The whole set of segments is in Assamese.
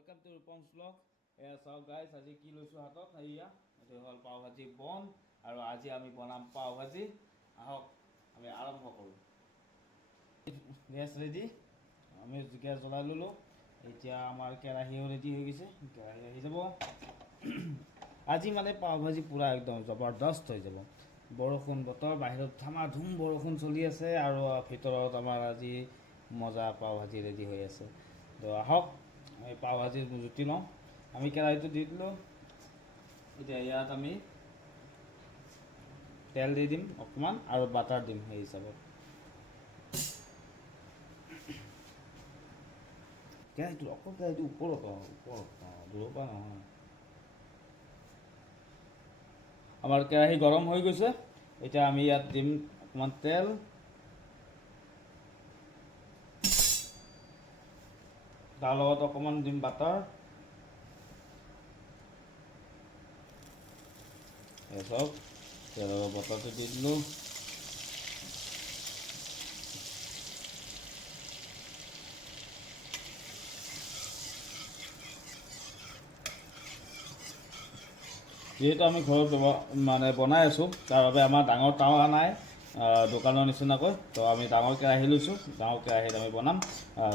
Welcome to Rupon's vlog. So guys, আজি কি লৈছো হাতত এইয়া এটো হল পাও ভাজি বন আৰু আজি আমি বনাম পাও ভাজি আহক আমি আৰম্ভ কৰো গ্যাস ৰেডি আমি গ্যাস জ্বলাই ললো এতিয়া আমাৰ কেৰাহীও ৰেডি হৈ গৈছে কেৰাহী আহি যাব আজি মানে পাও ভাজি পুৰা একদম জবৰদস্ত হৈ যাব বৰষুণ বতৰ বাহিৰত ধুম বৰষুণ চলি আছে আৰু ভিতৰত আমাৰ আজি মজা পাও ভাজি ৰেডি হৈ আছে তো আহক আমি পাও ভাজি জুতি লওঁ আমি কেৰাহীটো দি দিলোঁ এতিয়া ইয়াত আমি তেল দি দিম অকণমান আৰু বাটাৰ দিম সেই হিচাপত কেৰাহীটো অকল কেৰাহীটো ওপৰত দূৰৰ পৰা নহয় আমাৰ কেৰাহী গৰম হৈ গৈছে এতিয়া আমি ইয়াত দিম অকণমান তেল তাৰ লগত অকণমান দিম বাটাৰ এসব তেলৰ বাটাৰটো দি দিলোঁ যেহেতু আমি ঘৰত মানে বনাই আছোঁ তাৰ বাবে আমাৰ ডাঙৰ টাৱা নাই দোকানৰ নিচিনাকৈ তো আমি ডাঙৰ কেৰাহী লৈছোঁ ডাঙৰ কেৰাহীত আমি বনাম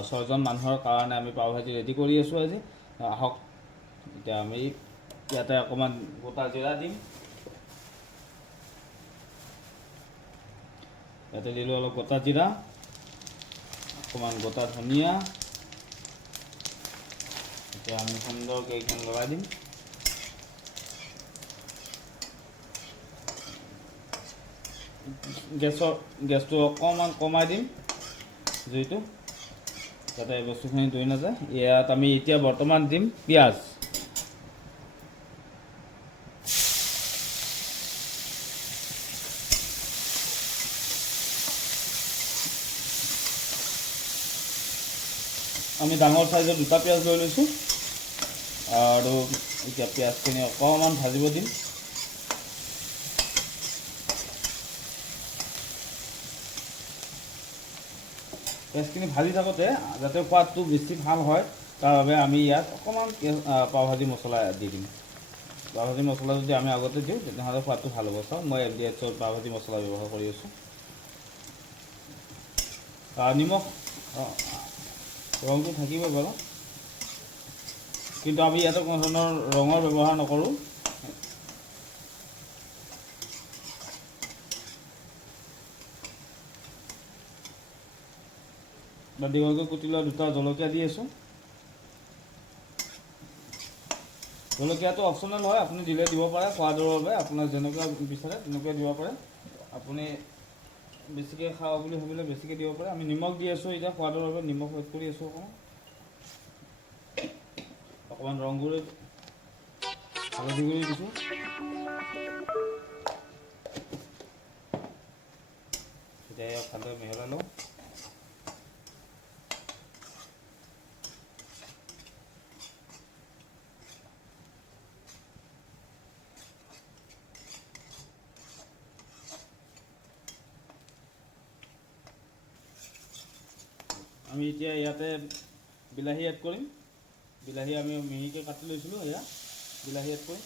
6জন মানুহৰ কাৰণে আমি পাও ভাজি ৰেডি কৰি আছোঁ আজি আহক এতিয়া আমি ইয়াতে অকণমান গোটা জিৰা দিম ইয়াতে দিলোঁ অলপ গোটা জিৰা অকণমান গোটা ধনিয়া এতিয়া আমি সুন্দৰকৈ এইখন লগাই দিম গেছটো অকণমান কমাই দিম জুইটো যাতে বস্তুখিনি ধুই নাযায় ইয়াত আমি এতিয়া বৰ্তমান দিম পিঁয়াজ আমি ডাঙৰ সাইজৰ দুটা পিঁয়াজ লৈ লৈছোঁ আৰু এতিয়া পিঁয়াজখিনি অকণমান ভাজিব দিম পিঁয়াজখিনি ভাজি থাকোঁতে যাতে সোৱাদটো বেছি ভাল হয় তাৰ বাবে আমি ইয়াত অকণমান পাও ভাজি মছলা দি দিম পাও ভাজি মছলা যদি আমি আগতে দিওঁ তেতিয়াহ'লে সোৱাদটো ভাল হ'ব চাওক মই MDHৰ পাও ভাজি মছলা ব্যৱহাৰ কৰি আছোঁ নিমখ ৰংটো থাকিব বাৰু কিন্তু আমি ইয়াতে কোনো ধৰণৰ ৰঙৰ ব্যৱহাৰ নকৰোঁ দীঘলকৈ কুটি লোৱা দুটা জলকীয়া দি আছোঁ জলকীয়াটো অপশ্যনেল হয় আপুনি দিলে দিব পাৰে সোৱাদৰ বাবে আপোনাৰ যেনেকুৱা বিচাৰে তেনেকৈ দিব পাৰে আপুনি বেছিকৈ খাওঁ বুলি ভাবিলে বেছিকৈ দিব পাৰে আমি নিমখ দি আছোঁ এতিয়া সোৱাদৰ বাবে নিমখ এড কৰি আছোঁ অকণমান ৰং গুড়ি হালধি গুড়ি দিছোঁ এতিয়া ইয়াক ভালদৰে মিহলাই লওঁ আমি এতিয়া ইয়াতে বিলাহী এড কৰিম বিলাহী আমি মিহিকৈ কাটি লৈছিলোঁ এয়া বিলাহী এড কৰিম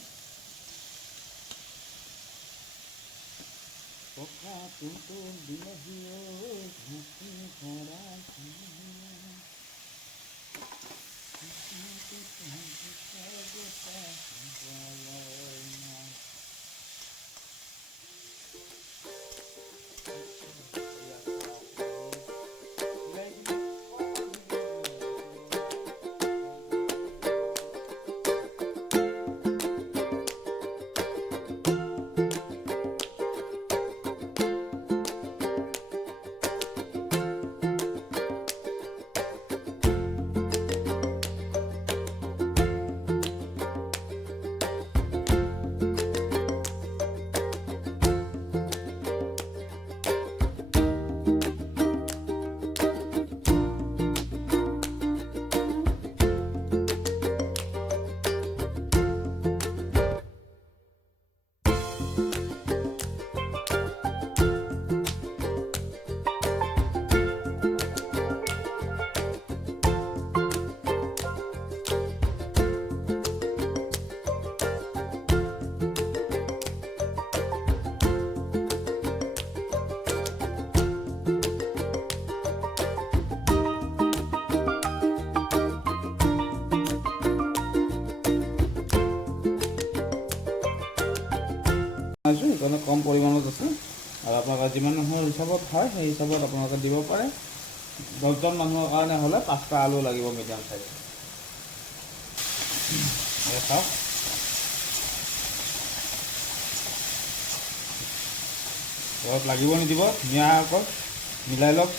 সেইকাৰণে কম পৰিমাণত আছে। আৰু আপোনালোকে যিমান মানুহৰ হিচাপত হয় সেই হিচাপত আপোনালোকে দিব পাৰে। 10জন মানুহৰ কাৰণে হ'লে 5টা আলু লাগিব মিডিয়াম চাইজ। চাওক অলপ লাগিব নিদিব, ধুনীয়াকৈ মিলাই লওক।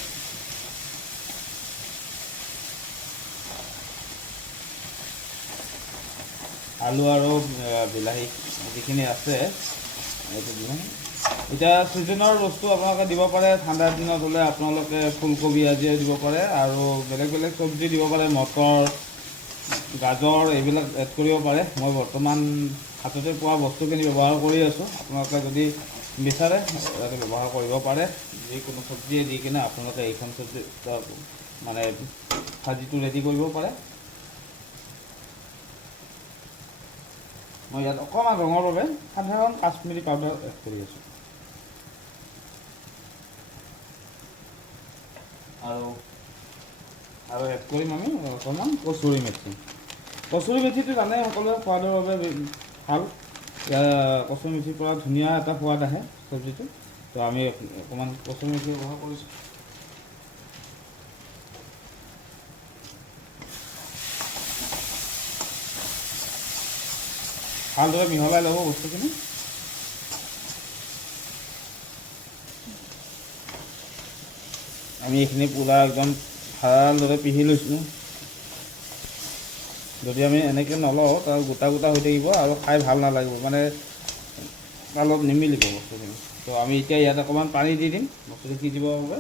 আলু আৰু বিলাহী যিখিনি আছে এইটো দিম। এতিয়া ছিজনৰ বস্তু আপোনালোকে দিব পাৰে। ঠাণ্ডাৰ দিনত হ'লে আপোনালোকে ফুলকবি আজিয়ে দিব পাৰে আৰু বেলেগ বেলেগ চব্জি দিব পাৰে, মটৰ, গাজৰ এইবিলাক এড কৰিব পাৰে। মই বৰ্তমান হাততে পোৱা বস্তুখিনি ব্যৱহাৰ কৰি আছোঁ। আপোনালোকে যদি বিচাৰে ব্যৱহাৰ কৰিব পাৰে। যিকোনো চব্জিয়ে দি কিনে আপোনালোকে এইখন চব্জি মানে ভাজিটো ৰেডি কৰিব পাৰে। মই ইয়াত অকণমান ৰঙৰ বাবে সাধাৰণ কাশ্মীৰী পাউডাৰ এড কৰি আছোঁ। আৰু এড কৰিম আমি অকণমান কচুৰি মেথি। কচুৰি মেথিটো জানে সকলোৱে সোৱাদৰ বাবে ভাল। কচুৰি মেথিৰ পৰা ধুনীয়া এটা সোৱাদ আহে চব্জিটো। তো আমি অকণমান কচুৰি মেথি ব্যৱহাৰ কৰিছোঁ। ভালদৰে মিহলাই ল'ব বস্তুখিনি। আমি এইখিনি পূৰা একদম ভালদৰে পিহি লৈছোঁ। যদি আমি এনেকৈ নলওঁ তাৰ গোটা গোটা হৈ থাকিব আৰু খাই ভাল নালাগিব, মানে অলপ নিমিলিব বস্তুখিনি। তো আমি এতিয়া ইয়াত অকণমান পানী দি দিম বস্তুটো সিজিবৰ বাবে।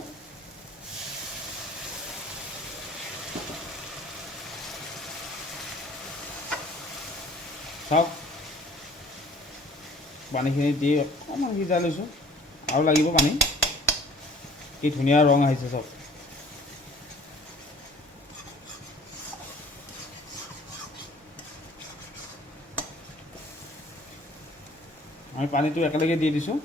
চাওক পানীখিনি দি অকণমান সিজাই লৈছোঁ, আৰু লাগিব পানী। কি ধুনীয়া ৰং আহিছে চাওক। আমি পানীটো একেলগে দি দিছোঁ।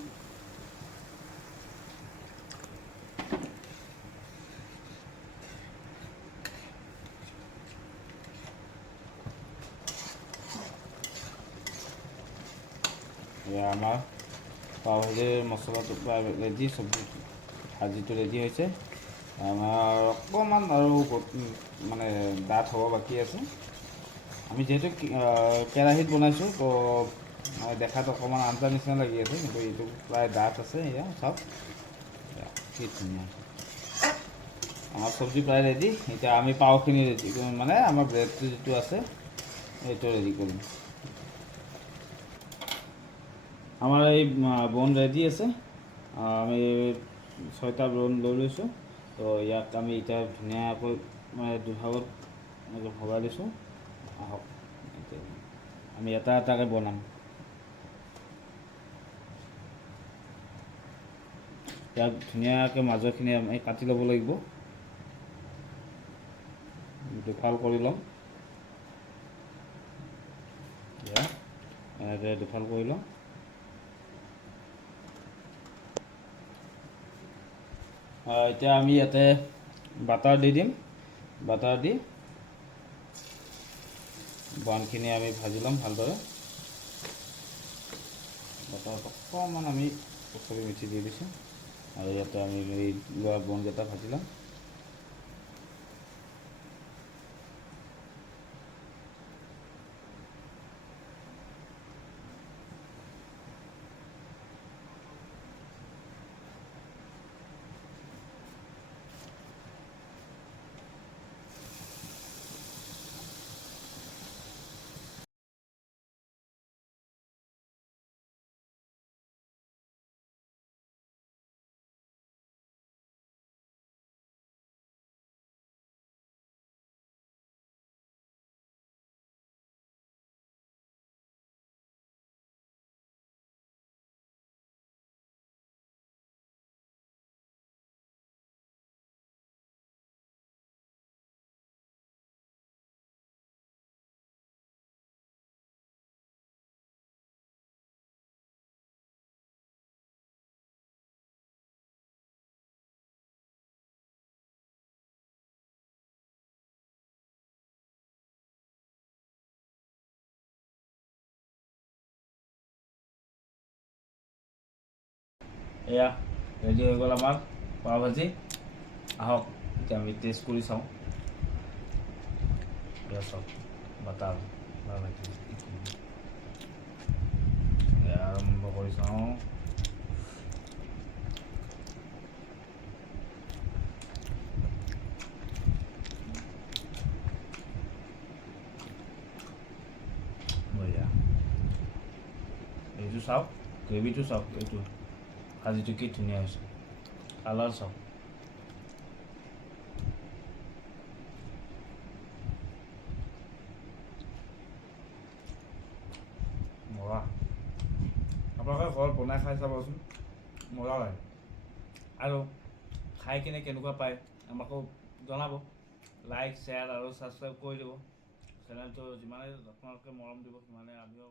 এয়া আমাৰ পাও ভাজিৰ মছলাটো প্ৰায় ৰেডি, চব্জি ভাজিটো ৰেডি হৈছে। আমাৰ অকণমান আৰু মানে ডাঠ হ'ব বাকী আছে। আমি যিহেতু কেৰাহীত বনাইছোঁ তো দেখাত অকণমান আঞ্জা নিচিনা লাগি আছে, কিন্তু এইটো প্ৰায় ডাঠ আছে। এয়া চাওক কি ধুনীয়া। আমাৰ চব্জি প্ৰায় ৰেডি। এতিয়া আমি পাওখিনি ৰেডি কৰিম, মানে আমাৰ ব্ৰেডটো যিটো আছে সেইটো ৰেডি কৰিম। আমাৰ এই বন ৰেডি আছে। আমি 6টা বন লৈ লৈছোঁ। তো ইয়াক আমি এতিয়া ধুনীয়াকৈ মানে দুভাগত ভগাই দিছোঁ। আহক আমি এটা এটাকৈ বনাম। ইয়াক ধুনীয়াকৈ মাজৰখিনি আমি কাটি ল'ব লাগিব। দুফাল কৰি ল'ম। এনেকৈ দুফাল কৰি ল'ম। এতিয়া আমি ইয়াতে বাটাৰ দি দিম। বাটাৰ দি বনখিনি আমি ভাজি ল'ম ভালদৰে। বাটাৰত অকণমান আমি কচুৰি মেথি দি দিছোঁ, আৰু ইয়াতে আমি এই লোৱা বনকেইটা ভাজি ল'ম। এয়া ৰেডি হৈ গ'ল আমাৰ পাও ভাজি আহক এতিয়া আমি টেষ্ট কৰি চাওঁ এয়া চাওক বাটাৰ আৰম্ভ কৰি চাওঁ বঢ়িয়া এইটো চাওক গ্ৰেভিটো চাওক এইটো ভাজিটো কি ধুনীয়া হৈছে কালাৰ চাওক মজা আপোনালোকে ঘৰত বনাই খাই চাবচোন মজা লাগে আৰু খাই কিনে কেনেকুৱা পায় আমাকো জনাব লাইক শ্বেয়াৰ আৰু ছাবস্ক্ৰাইব কৰি দিব চেনেলটো যিমানে আপোনালোকে মৰম দিব সিমানে আমিও